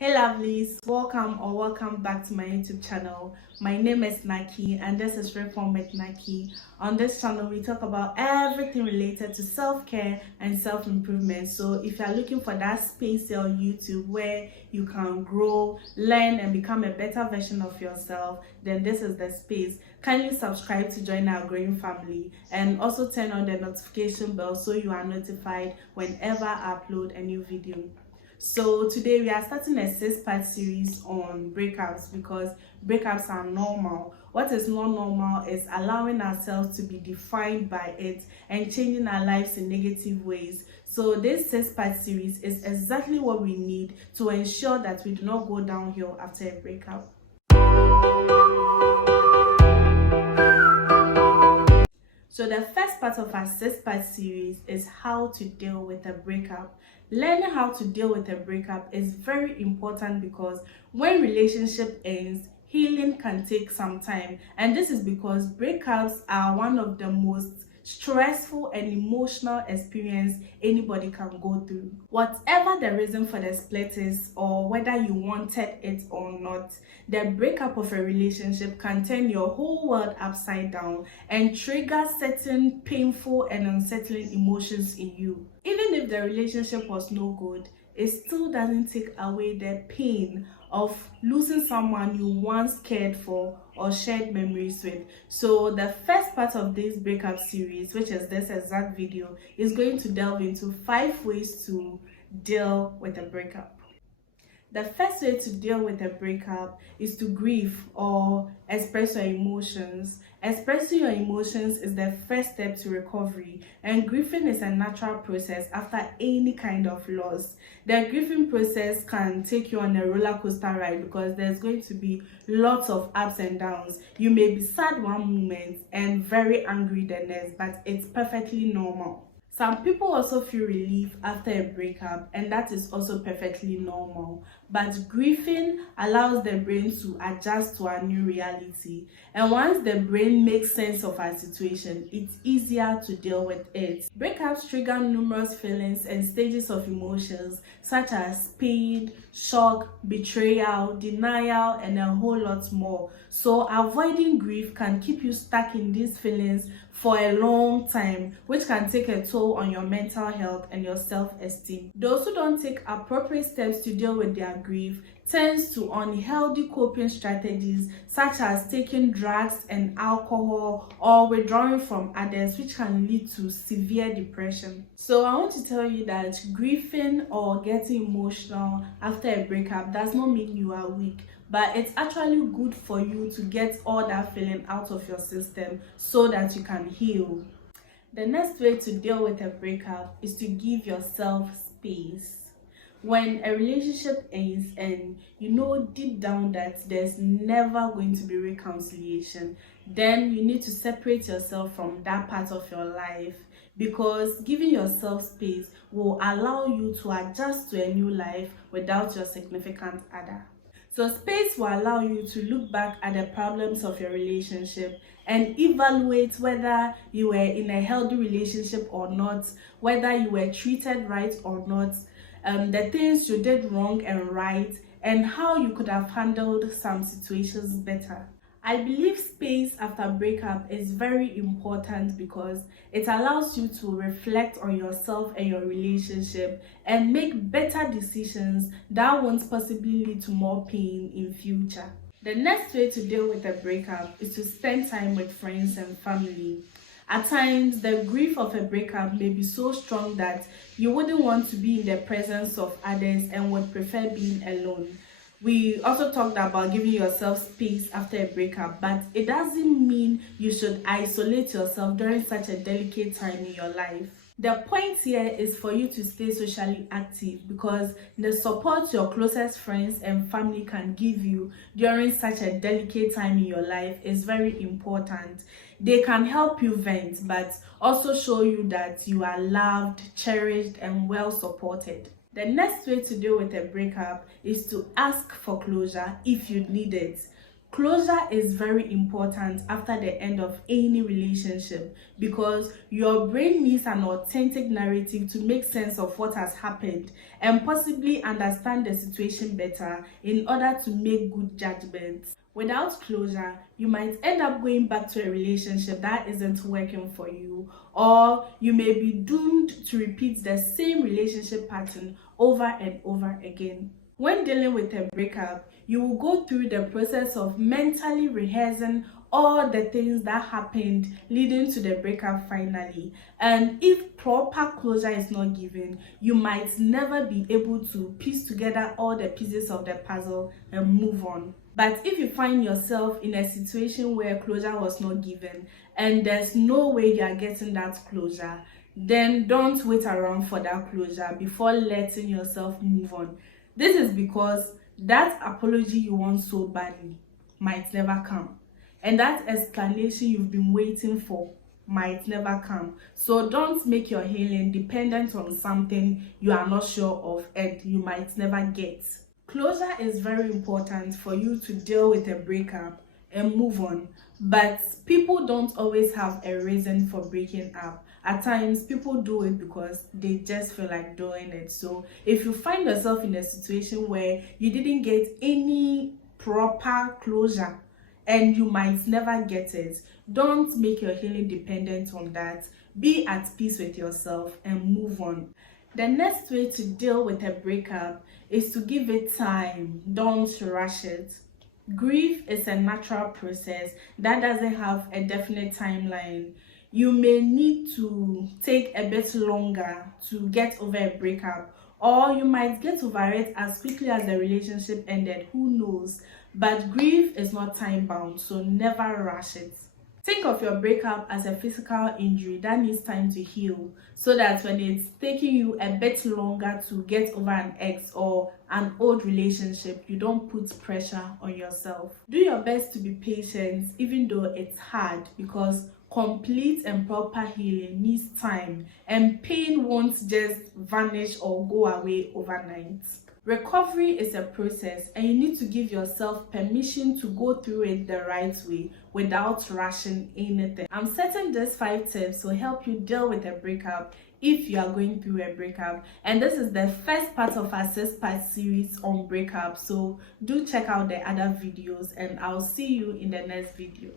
Hey lovelies, welcome back to my YouTube channel. My name is Naki and this is Reform with Naki. On this channel we talk about everything related to self-care and self-improvement. So if you are looking for that space on YouTube where you can grow, learn and become a better version of yourself, then this is the space. Kindly subscribe to join our growing family and also turn on the notification bell so you are notified whenever I upload a new video. So today we are starting a 6-part series on breakups because breakups are normal. What is not normal is allowing ourselves to be defined by it and changing our lives in negative ways. So this 6-part series is exactly what we need to ensure that we do not go downhill after a breakup. So the first part of our 6-part series is how to deal with a breakup. Learning how to deal with a breakup is very important because when relationship ends, healing can take some time. And this is because breakups are one of the most stressful and emotional experience anybody can go through. Whatever the reason for the split is, or whether you wanted it or not, the breakup of a relationship can turn your whole world upside down and trigger certain painful and unsettling emotions in you. Even if the relationship was no good, it still doesn't take away the pain of losing someone you once cared for or shared memories with. So the first part of this breakup series, which is this exact video, is going to delve into 5 ways to deal with a breakup. The first way to deal with a breakup is to grieve or express your emotions. Expressing your emotions is the first step to recovery, and grieving is a natural process after any kind of loss. The grieving process can take you on a roller coaster ride because there's going to be lots of ups and downs. You may be sad one moment and very angry the next, but it's perfectly normal. Some people also feel relief after a breakup, and that is also perfectly normal. But grieving allows the brain to adjust to a new reality. And once the brain makes sense of our situation, it's easier to deal with it. Breakups trigger numerous feelings and stages of emotions such as pain, shock, betrayal, denial, and a whole lot more. So avoiding grief can keep you stuck in these feelings for a long time, which can take a toll on your mental health and your self-esteem. Those who don't take appropriate steps to deal with their grief tends to unhealthy coping strategies such as taking drugs and alcohol or withdrawing from others, which can lead to severe depression. So I want to tell you that grieving or getting emotional after a breakup does not mean you are weak, but it's actually good for you to get all that feeling out of your system so that you can heal. The next way to deal with a breakup is to give yourself space. When a relationship ends and you know deep down that there's never going to be reconciliation, then you need to separate yourself from that part of your life, because giving yourself space will allow you to adjust to a new life without your significant other. So space will allow you to look back at the problems of your relationship and evaluate whether you were in a healthy relationship or not, whether you were treated right or not, the things you did wrong and right, and how you could have handled some situations better. I believe space after breakup is very important because it allows you to reflect on yourself and your relationship and make better decisions that won't possibly lead to more pain in future. The next way to deal with a breakup is to spend time with friends and family. At times, the grief of a breakup may be so strong that you wouldn't want to be in the presence of others and would prefer being alone. We also talked about giving yourself space after a breakup, but it doesn't mean you should isolate yourself during such a delicate time in your life. The point here is for you to stay socially active because the support your closest friends and family can give you during such a delicate time in your life is very important. They can help you vent, but also show you that you are loved, cherished, and well supported. The next way to deal with a breakup is to ask for closure if you need it. Closure is very important after the end of any relationship because your brain needs an authentic narrative to make sense of what has happened and possibly understand the situation better in order to make good judgments. Without closure, you might end up going back to a relationship that isn't working for you, or you may be doomed to repeat the same relationship pattern over and over again. When dealing with a breakup, you will go through the process of mentally rehearsing all the things that happened leading to the breakup finally. And if proper closure is not given, you might never be able to piece together all the pieces of the puzzle and move on. But if you find yourself in a situation where closure was not given and there's no way you are getting that closure, then don't wait around for that closure before letting yourself move on. This is because that apology you want so badly might never come. And that explanation you've been waiting for might never come. So don't make your healing dependent on something you are not sure of and you might never get. Closure is very important for you to deal with a breakup and move on. But people don't always have a reason for breaking up. At times, people do it because they just feel like doing it. So if you find yourself in a situation where you didn't get any proper closure and you might never get it, don't make your healing dependent on that. Be at peace with yourself and move on. The next way to deal with a breakup is to give it time. Don't rush it. Grief is a natural process that doesn't have a definite timeline. You may need to take a bit longer to get over a breakup, or you might get over it as quickly as the relationship ended. Who knows? But grief is not time bound, so never rush it. Think of your breakup as a physical injury that needs time to heal, so that when it's taking you a bit longer to get over an ex or an old relationship, you don't put pressure on yourself. Do your best to be patient, even though it's hard, because complete and proper healing needs time, and pain won't just vanish or go away overnight. Recovery is a process, and you need to give yourself permission to go through it the right way without rushing anything. I'm certain these 5 tips will help you deal with a breakup if you are going through a breakup. And this is the first part of our 6-part series on breakup. So do check out the other videos, and I'll see you in the next video.